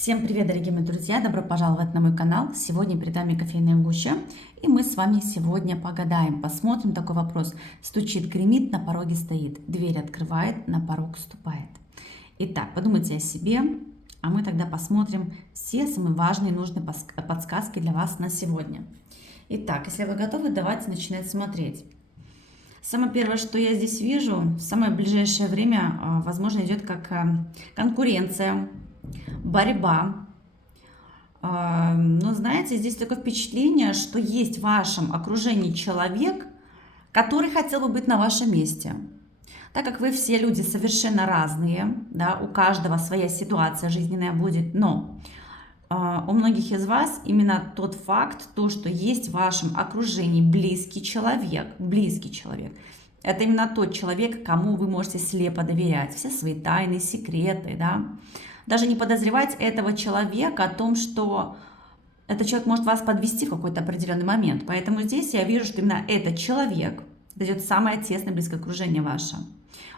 Всем привет, дорогие мои друзья! Добро пожаловать на мой канал. Сегодня перед вами кофейная гуща, и мы с вами сегодня погадаем, посмотрим такой вопрос. Стучит, гремит, на пороге стоит, дверь открывает, на порог ступает. Итак, подумайте о себе, а мы тогда посмотрим все самые важные и нужные подсказки для вас на сегодня. Итак, если вы готовы, давайте начинать смотреть. Самое первое, что я здесь вижу, в самое ближайшее время, возможно, идет как конкуренция, борьба. Но знаете, здесь такое впечатление, что есть в вашем окружении человек, который хотел бы быть на вашем месте. Так как вы все люди совершенно разные, да, у каждого своя ситуация жизненная будет, но у многих из вас именно тот факт, то, что есть в вашем окружении близкий человек, это именно тот человек, кому вы можете слепо доверять, все свои тайны, секреты, да. Даже не подозревать этого человека о том, что этот человек может вас подвести в какой-то определенный момент. Поэтому здесь я вижу, что именно этот человек, это идет самое тесное, близкое окружение ваше.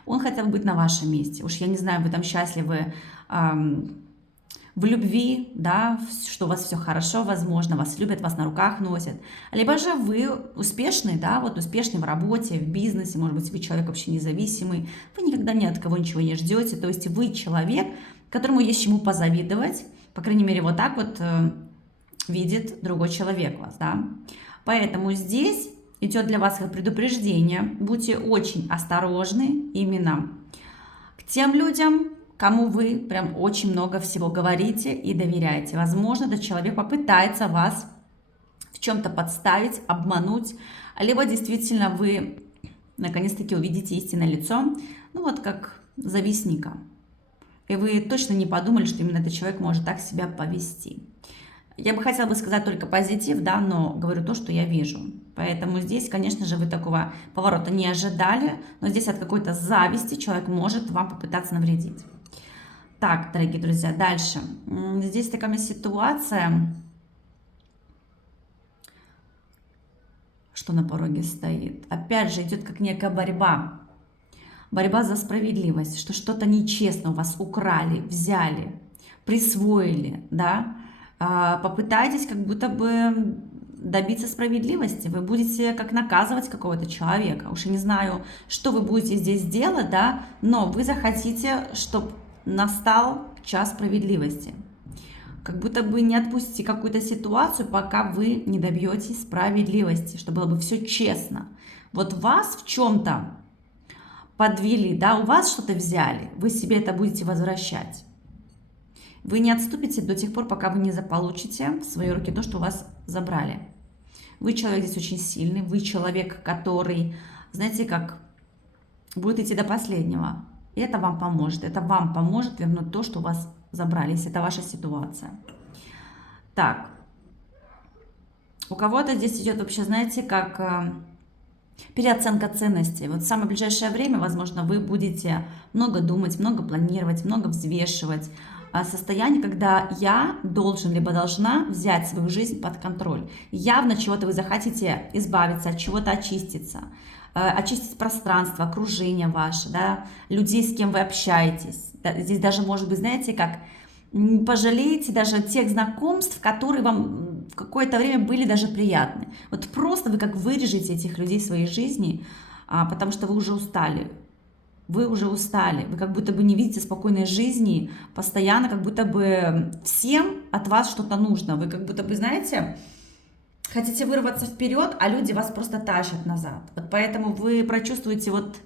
Он хотел быть на вашем месте. Уж я не знаю, вы там счастливы в любви, да, что у вас все хорошо, возможно, вас любят, вас на руках носят. Либо же вы успешный, да, вот успешный в работе, в бизнесе, может быть, вы человек вообще независимый, вы никогда ни от кого ничего не ждете, то есть вы человек, которому есть чему позавидовать, по крайней мере, вот так вот видит другой человек вас, да. Поэтому здесь идет для вас как предупреждение, будьте очень осторожны именно к тем людям, кому вы прям очень много всего говорите и доверяете. Возможно, этот человек попытается вас в чем-то подставить, обмануть, либо действительно вы наконец-таки увидите истинное лицо, ну вот как завистника. И вы точно не подумали, что именно этот человек может так себя повести. Я бы хотела сказать только позитив, да, но говорю то, что я вижу. Поэтому здесь, конечно же, вы такого поворота не ожидали, но здесь от какой-то зависти человек может вам попытаться навредить. Так, дорогие друзья, дальше. Здесь такая ситуация, что на пороге стоит. Опять же, идет как некая борьба. Борьба за справедливость, что что-то нечестно у вас украли, взяли, присвоили, да. Попытайтесь как будто бы добиться справедливости. Вы будете как наказывать какого-то человека. Уж я не знаю, что вы будете здесь делать, да, но вы захотите, чтобы настал час справедливости. Как будто бы не отпустите какую-то ситуацию, пока вы не добьетесь справедливости, чтобы было бы все честно. Вот вас в чем-то подвели, да, у вас что-то взяли, вы себе это будете возвращать. Вы не отступите до тех пор, пока вы не заполучите в свои руки то, что у вас забрали. Вы человек здесь очень сильный, вы человек, который, знаете, как будет идти до последнего. И это вам поможет. Это вам поможет вернуть то, что у вас забрали, если это ваша ситуация. Так. У кого-то здесь идет вообще, знаете, как переоценка ценностей. Вот в самое ближайшее время, возможно, вы будете много думать, много планировать, много взвешивать. Состояние, когда я должен либо должна взять свою жизнь под контроль. Явно чего-то вы захотите избавиться, от чего-то очиститься. Очистить пространство, окружение ваше, да, людей, с кем вы общаетесь. Здесь даже, может быть, знаете, как пожалеете даже тех знакомств, которые вам в какое-то время были даже приятны. Вот просто вы как вырежете этих людей в своей жизни, потому что вы уже устали. Вы уже устали, вы как будто бы не видите спокойной жизни, постоянно как будто бы всем от вас что-то нужно. Вы как будто бы, знаете, хотите вырваться вперед, а люди вас просто тащат назад. Вот поэтому вы прочувствуете вот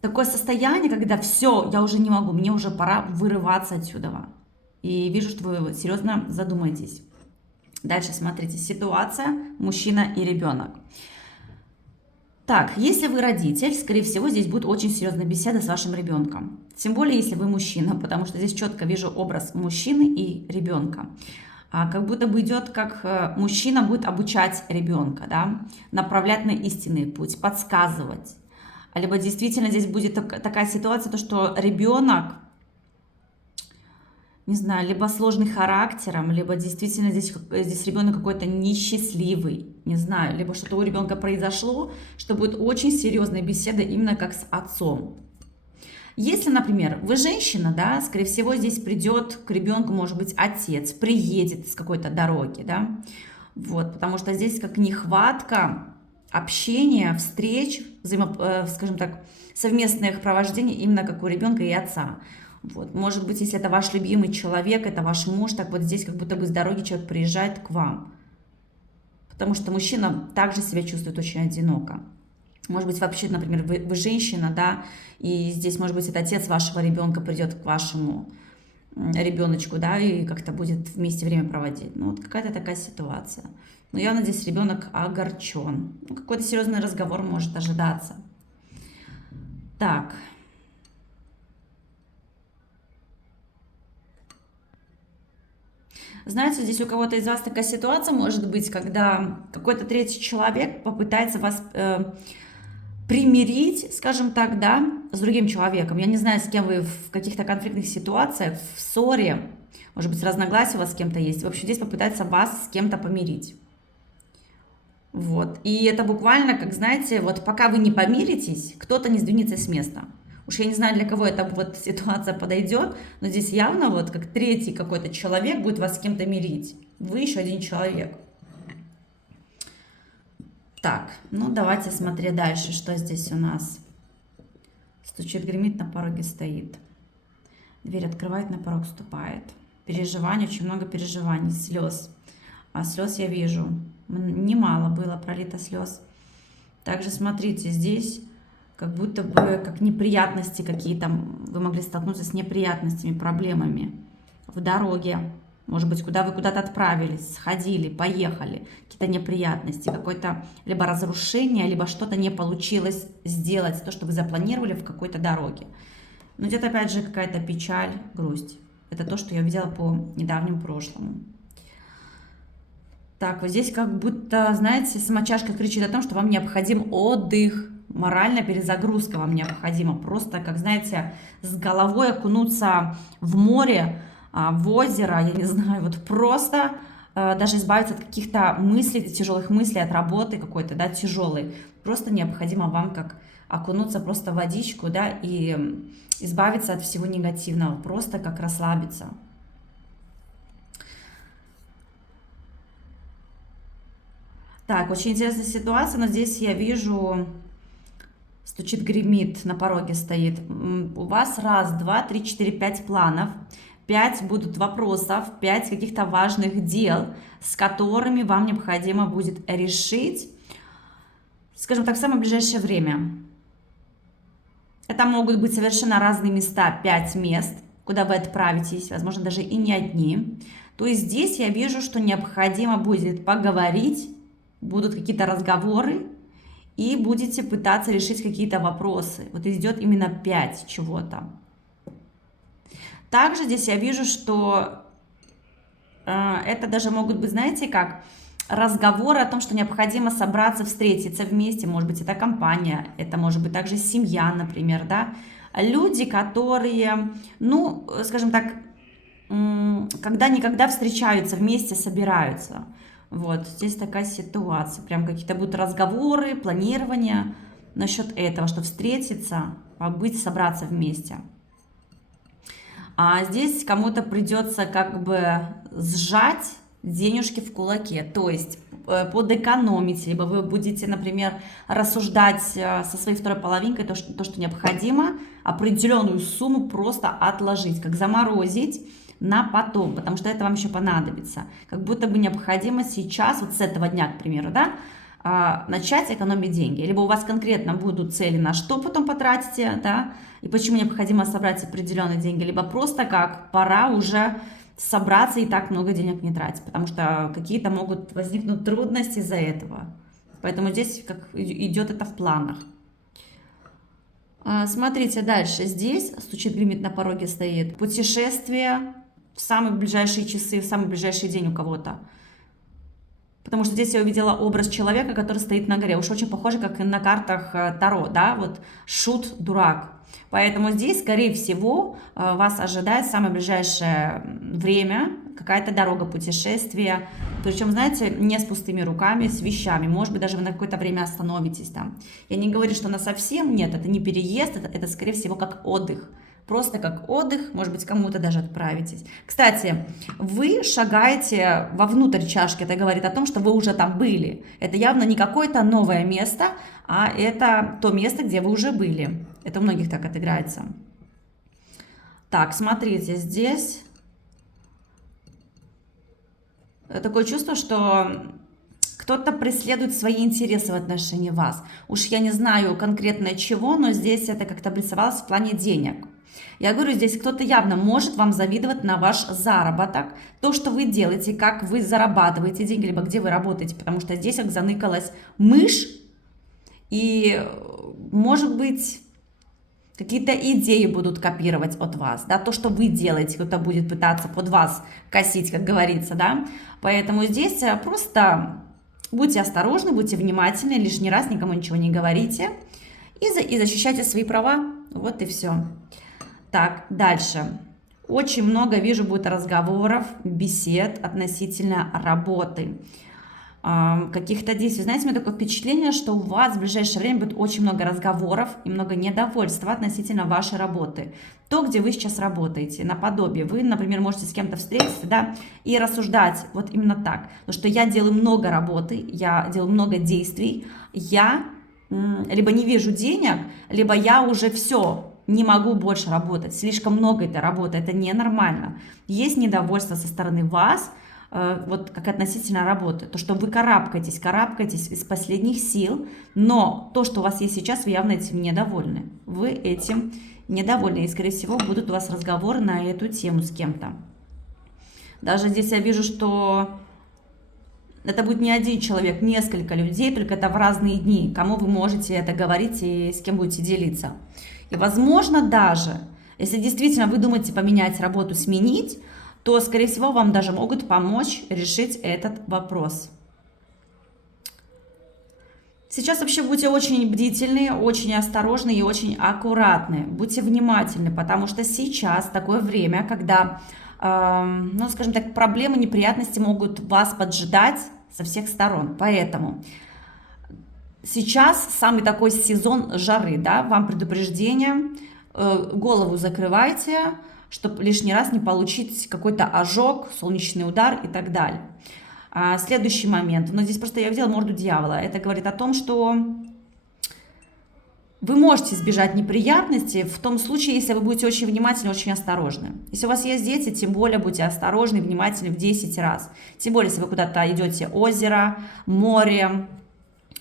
такое состояние, когда все, я уже не могу, мне уже пора вырываться отсюда. И вижу, что вы серьезно задумаетесь. Дальше смотрите, ситуация, мужчина и ребенок. Так, если вы родитель, скорее всего, здесь будет очень серьезная беседа с вашим ребенком. Тем более, если вы мужчина, потому что здесь четко вижу образ мужчины и ребенка. Как будто бы идет, как мужчина будет обучать ребенка, да, направлять на истинный путь, подсказывать. Либо действительно здесь будет такая ситуация, то, что ребенок, не знаю, либо сложный характером, либо действительно здесь ребенок какой-то несчастливый, не знаю, либо что-то у ребенка произошло, что будет очень серьезная беседа именно как с отцом. Если, например, вы женщина, да, скорее всего, здесь придет к ребенку, может быть, отец, приедет с какой-то дороги, да, вот, потому что здесь как нехватка общения, встреч, скажем так, совместных провождений именно как у ребенка и отца. Вот. Может быть, если это ваш любимый человек, это ваш муж, так вот здесь как будто бы с дороги человек приезжает к вам. Потому что мужчина также себя чувствует очень одиноко. Может быть, вообще, например, вы женщина, да, и здесь, может быть, это отец вашего ребенка придет к вашему ребеночку, да, и как-то будет вместе время проводить. Ну, вот какая-то такая ситуация. Но явно здесь ребенок огорчен. Ну, какой-то серьезный разговор может ожидаться. Так. Знаете, здесь у кого-то из вас такая ситуация может быть, когда какой-то третий человек попытается вас примирить, скажем так, да, с другим человеком. Я не знаю, с кем вы в каких-то конфликтных ситуациях, в ссоре, может быть, разногласия у вас с кем-то есть. В общем, здесь попытается вас с кем-то помирить. Вот. И это буквально, как знаете, вот пока вы не помиритесь, кто-то не сдвинется с места. Уж я не знаю, для кого эта вот ситуация подойдет, но здесь явно вот как третий какой-то человек будет вас с кем-то мирить. Вы еще один человек. Так, ну давайте смотреть дальше, что здесь у нас. Стучит, гремит, на пороге стоит. Дверь открывает, на порог ступает. Переживаний, очень много переживаний, слез. А слез я вижу. Немало было пролито слез. Также смотрите, здесь как будто бы как неприятности какие-то. Вы могли столкнуться с неприятностями, проблемами в дороге. Может быть, куда вы куда-то отправились, сходили, поехали. Какие-то неприятности, какое-то либо разрушение, либо что-то не получилось сделать, то, что вы запланировали в какой-то дороге. Но где-то опять же какая-то печаль, грусть. Это то, что я видела по недавнему прошлому. Так, вот здесь как будто, знаете, самочашка кричит о том, что вам необходим отдых, моральная перезагрузка вам необходима. Просто, как знаете, с головой окунуться в море, в озеро, я не знаю, вот просто даже избавиться от каких-то мыслей, тяжелых мыслей, от работы какой-то, да, тяжелой. Просто необходимо вам как окунуться просто в водичку, да, и избавиться от всего негативного, просто как расслабиться. Так, очень интересная ситуация, но здесь я вижу, стучит, гремит, на пороге стоит. У вас раз, два, три, четыре, пять планов. 5 будут вопросов, 5 каких-то важных дел, с которыми вам необходимо будет решить, скажем так, в самое ближайшее время. Это могут быть совершенно разные места, 5 мест, куда вы отправитесь, возможно, даже и не одни. То есть здесь я вижу, что необходимо будет поговорить, будут какие-то разговоры, и будете пытаться решить какие-то вопросы. Вот идет именно 5 чего-то. Также здесь я вижу, что это даже могут быть, знаете, как разговоры о том, что необходимо собраться, встретиться вместе. Может быть, это компания, это может быть также семья, например, да. Люди, которые, ну, скажем так, когда-никогда встречаются вместе, собираются. Вот, здесь такая ситуация. Прям какие-то будут разговоры, планирование насчет этого, что встретиться, побыть, собраться вместе. А здесь кому-то придется как бы сжать денежки в кулаке, то есть подэкономить, либо вы будете, например, рассуждать со своей второй половинкой то, что необходимо определенную сумму просто отложить, как заморозить на потом, потому что это вам еще понадобится. Как будто бы необходимо сейчас, вот с этого дня, к примеру, да, начать экономить деньги. Либо у вас конкретно будут цели, на что потом потратите, да, и почему необходимо собрать определенные деньги, либо просто как пора уже собраться и так много денег не тратить, потому что какие-то могут возникнуть трудности из-за этого. Поэтому здесь как идет это в планах. Смотрите дальше. Здесь стучит, гремит, на пороге стоит. Путешествие в самые ближайшие часы, в самый ближайший день у кого-то. Потому что здесь я увидела образ человека, который стоит на горе. Уж очень похоже, как и на картах Таро, да, вот шут, дурак. Поэтому здесь, скорее всего, вас ожидает в самое ближайшее время какая-то дорога, путешествие. Причем, знаете, не с пустыми руками, с вещами. Может быть, даже вы на какое-то время остановитесь там. Я не говорю, что на совсем нет, это не переезд, это скорее всего как отдых. Просто как отдых, может быть, кому-то даже отправитесь. Кстати, вы шагаете вовнутрь чашки, это говорит о том, что вы уже там были. Это явно не какое-то новое место, а это то место, где вы уже были. Это у многих так отыграется. Так, смотрите, здесь такое чувство, что кто-то преследует свои интересы в отношении вас. Уж я не знаю конкретно чего, но здесь это как-то обрисовалось в плане денег. Я говорю, здесь кто-то явно может вам завидовать на ваш заработок, то, что вы делаете, как вы зарабатываете деньги, либо где вы работаете, потому что здесь как заныкалась мышь, и, может быть, какие-то идеи будут копировать от вас, да, то, что вы делаете, кто-то будет пытаться под вас косить, как говорится, да, поэтому здесь просто будьте осторожны, будьте внимательны, лишний раз никому ничего не говорите и защищайте свои права, вот и все. Так, дальше. Очень много, вижу, будет разговоров, бесед относительно работы, каких-то действий. Знаете, у меня такое впечатление, что у вас в ближайшее время будет очень много разговоров и много недовольства относительно вашей работы. То, где вы сейчас работаете, наподобие. Вы, например, можете с кем-то встретиться, да, и рассуждать вот именно так. Потому что я делаю много работы, я делаю много действий, я либо не вижу денег, либо я уже все, не могу больше работать, слишком много этой работы, это ненормально. Есть недовольство со стороны вас, вот как относительно работы, то, что вы карабкаетесь из последних сил, но то, что у вас есть сейчас, вы явно этим недовольны. Вы этим недовольны, и, скорее всего, будут у вас разговоры на эту тему с кем-то. Даже здесь я вижу, что это будет не один человек, несколько людей, только это в разные дни, кому вы можете это говорить и с кем будете делиться. И, возможно, даже, если действительно вы думаете поменять работу, сменить, то, скорее всего, вам даже могут помочь решить этот вопрос. Сейчас вообще будьте очень бдительны, очень осторожны и очень аккуратны. Будьте внимательны, потому что сейчас такое время, когда, ну, скажем так, проблемы, неприятности могут вас поджидать со всех сторон. Поэтому сейчас самый такой сезон жары, да, вам предупреждение, голову закрывайте, чтобы лишний раз не получить какой-то ожог, солнечный удар и так далее. Следующий момент, но здесь просто я видела морду дьявола, это говорит о том, что вы можете избежать неприятностей в том случае, если вы будете очень внимательны, очень осторожны. Если у вас есть дети, тем более будьте осторожны, внимательны в 10 раз. Тем более, если вы куда-то идете, озеро, море,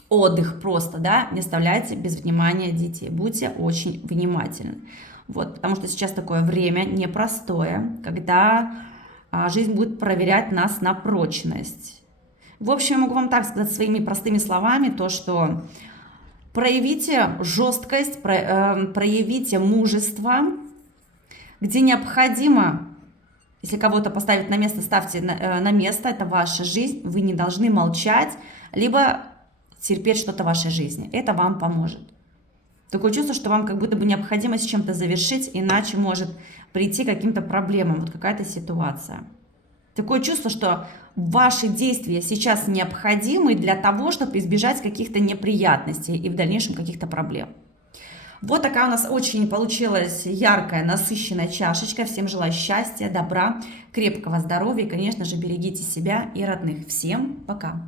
отдых просто, да, не оставляйте без внимания детей. Будьте очень внимательны. Вот, потому что сейчас такое время непростое, когда жизнь будет проверять нас на прочность. В общем, я могу вам так сказать своими простыми словами, то, что проявите жесткость, проявите мужество, где необходимо, если кого-то поставить на место, ставьте на место, это ваша жизнь, вы не должны молчать, либо терпеть что-то в вашей жизни, это вам поможет. Такое чувство, что вам как будто бы необходимо с чем-то завершить, иначе может прийти к каким-то проблемам, вот какая-то ситуация. Такое чувство, что ваши действия сейчас необходимы для того, чтобы избежать каких-то неприятностей и в дальнейшем каких-то проблем. Вот такая у нас очень получилась яркая, насыщенная чашечка. Всем желаю счастья, добра, крепкого здоровья и, конечно же, берегите себя и родных. Всем пока!